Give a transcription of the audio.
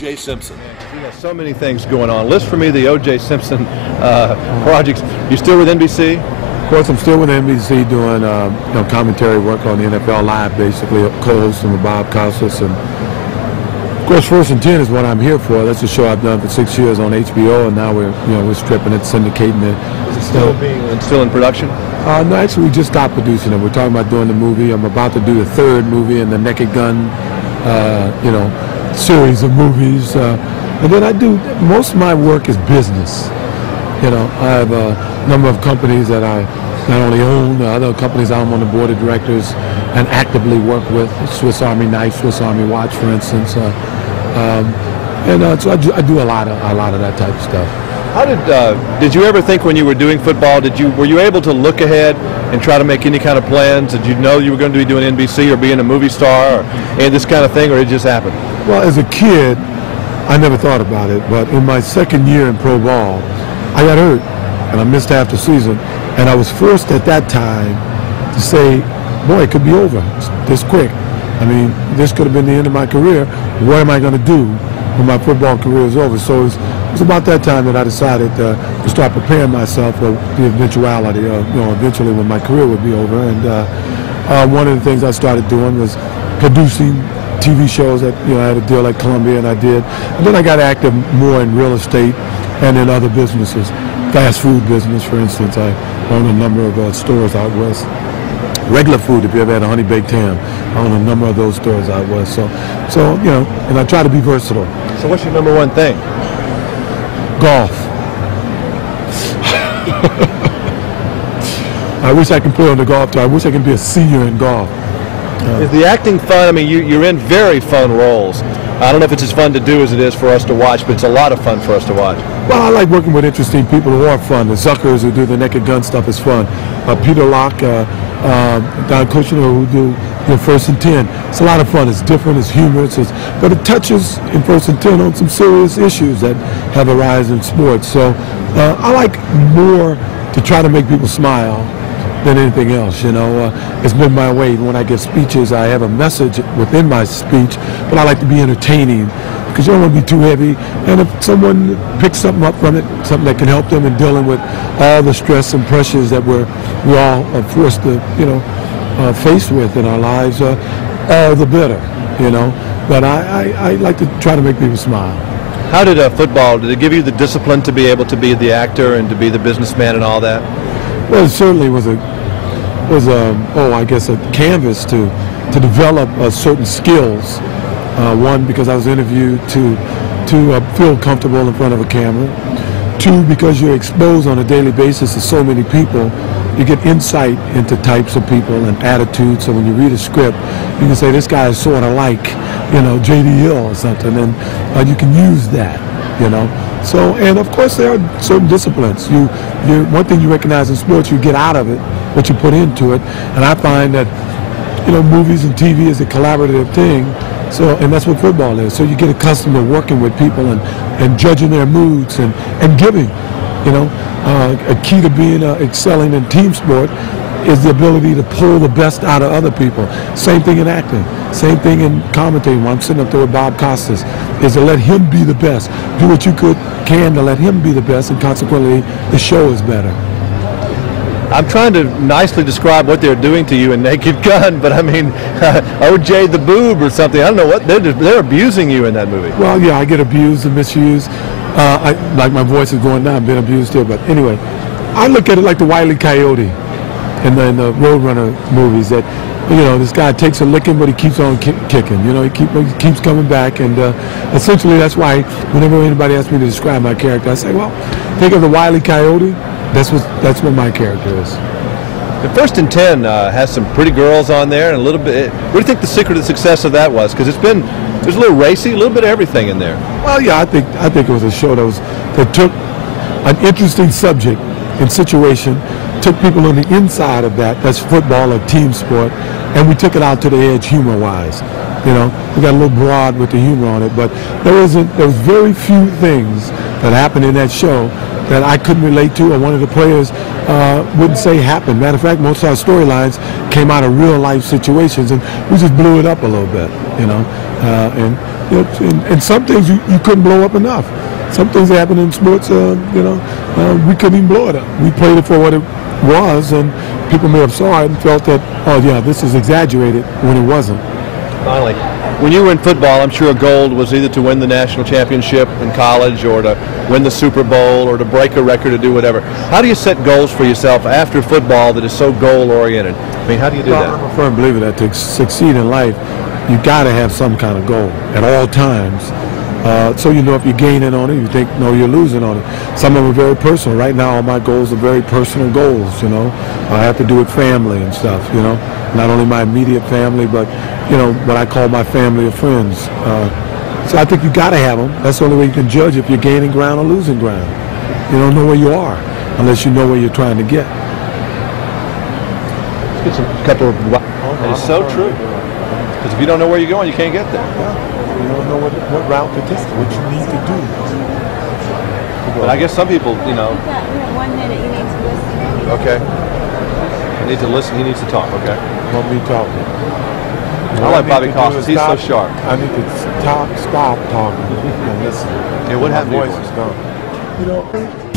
O.J. Simpson? You got so many things going on. List for me the O.J. Simpson projects. You still with NBC? Of course, I'm still with NBC doing commentary work on the NFL Live, basically, co-hosting with Bob Costas. And of course, First and 10 is what I'm here for. That's a show I've done for 6 years on HBO, and now we're stripping it, syndicating it. Is it still in production? No, actually, we just stopped producing it. We're talking about doing the movie. I'm about to do the third movie in the Naked Gun, series of movies. And then I do, most of my work is business. I have a number of companies that I not only own, other companies I'm on the board of directors and actively work with, Swiss Army knife, Swiss Army watch, for instance. So I do a lot of that type of stuff. How did you ever think when you were doing football, were you able to look ahead and try to make any kind of plans? Did you know you were going to be doing NBC or being a movie star and this kind of thing, or it just happened? Well, as a kid, I never thought about it, but in my second year in pro ball, I got hurt and I missed half the season, and I was forced at that time to say, boy, it could be over this quick. I mean, this could have been the end of my career. What am I going to do when my football career is over? So it was about that time that I decided to start preparing myself for the eventuality of, eventually when my career would be over. And one of the things I started doing was producing TV shows that, I had a deal at Columbia, and I did. And then I got active more in real estate and in other businesses. Fast food business, for instance. I own a number of stores out west. Regular food, if you ever had a honey baked ham, I own a number of those stores out west. So and I try to be versatile. So what's your number one thing? Golf. I wish I could play on the golf tour. I wish I could be a senior in golf. Is the acting fun? I mean, you're in very fun roles. I don't know if it's as fun to do as it is for us to watch, but it's a lot of fun for us to watch. Well, I like working with interesting people who are fun. The Zuckers who do the Naked Gun stuff is fun. Peter Locke, Don Kushner who do First and 10. It's a lot of fun. It's different. It's humorous. But it touches in First and 10 on some serious issues that have arisen in sports. So I like more to try to make people smile than anything else. It's been my way. When I give speeches, I have a message within my speech, but I like to be entertaining because you don't want to be too heavy. And if someone picks something up from it, something that can help them in dealing with all the stress and pressures that we all are forced to, face with in our lives, all the better, But I like to try to make people smile. How did football, did it give you the discipline to be able to be the actor and to be the businessman and all that? Well, it certainly was a canvas to develop certain skills. One, because I was interviewed to feel comfortable in front of a camera. Two, because you're exposed on a daily basis to so many people, you get insight into types of people and attitudes. So when you read a script, you can say this guy is sort of like, J.D. Hill or something, and you can use that, So, and of course there are certain disciplines. One thing you recognize in sports, you get out of it what you put into it. And I find that, movies and TV is a collaborative thing. So, and that's what football is. So you get accustomed to working with people and judging their moods and giving. A key to being excelling in team sport is the ability to pull the best out of other people. Same thing in acting. Same thing in commentating. When I'm sitting up there with Bob Costas, is to let him be the best. Do what you can to let him be the best, and consequently, the show is better. I'm trying to nicely describe what they're doing to you in Naked Gun, but I mean, O.J. the boob or something. I don't know what they're abusing you in that movie. Well, yeah, I get abused and misused. Like my voice is going down. I've been abused here, but anyway, I look at it like the Wile E. Coyote in the Roadrunner movies. That this guy takes a licking, but he keeps on kicking. He keeps coming back, and essentially that's why whenever anybody asks me to describe my character, I say, well, think of the Wile E. Coyote. That's what my character is. The First and 10 has some pretty girls on there, and a little bit. What do you think the secret of the success of that was? Because there's a little racy, a little bit of everything in there. Well, yeah, I think it was a show that took an interesting subject and situation, took people on the inside of that's football, a team sport, and we took it out to the edge humor-wise. We got a little broad with the humor on it, but there was very few things that happened in that show that I couldn't relate to, or one of the players wouldn't say happened. Matter of fact, most of our storylines came out of real life situations, and we just blew it up a little bit, And And some things you couldn't blow up enough. Some things that happen in sports, we couldn't even blow it up. We played it for what it was, and people may have saw it and felt that, oh yeah, this is exaggerated, when it wasn't. Finally, when you were in football, I'm sure a goal was either to win the national championship in college or to win the Super Bowl or to break a record or do whatever. How do you set goals for yourself after football that is so goal-oriented? I mean, how do you do that? I'm a firm believer that to succeed in life, you got to have some kind of goal at all times. So you know if you're gaining on it, you think, no, you're losing on it. Some of them are very personal. Right now, all my goals are very personal goals, I have to do with family and stuff, Not only my immediate family, but, what I call my family of friends. So I think you got to have them. That's the only way you can judge if you're gaining ground or losing ground. You don't know where you are unless you know where you're trying to get. Let's get some couple of... It's so true. Because if you don't know where you're going, you can't get there. You don't know what route to take, what you need to do. But I guess some people, You have 1 minute, you need to listen. Okay. I need to listen, he needs to talk, okay? Want me talking? I like Bobby Costas, he's so sharp. I need to stop talking and listen. Yeah, what happened to your voice voice? is gone.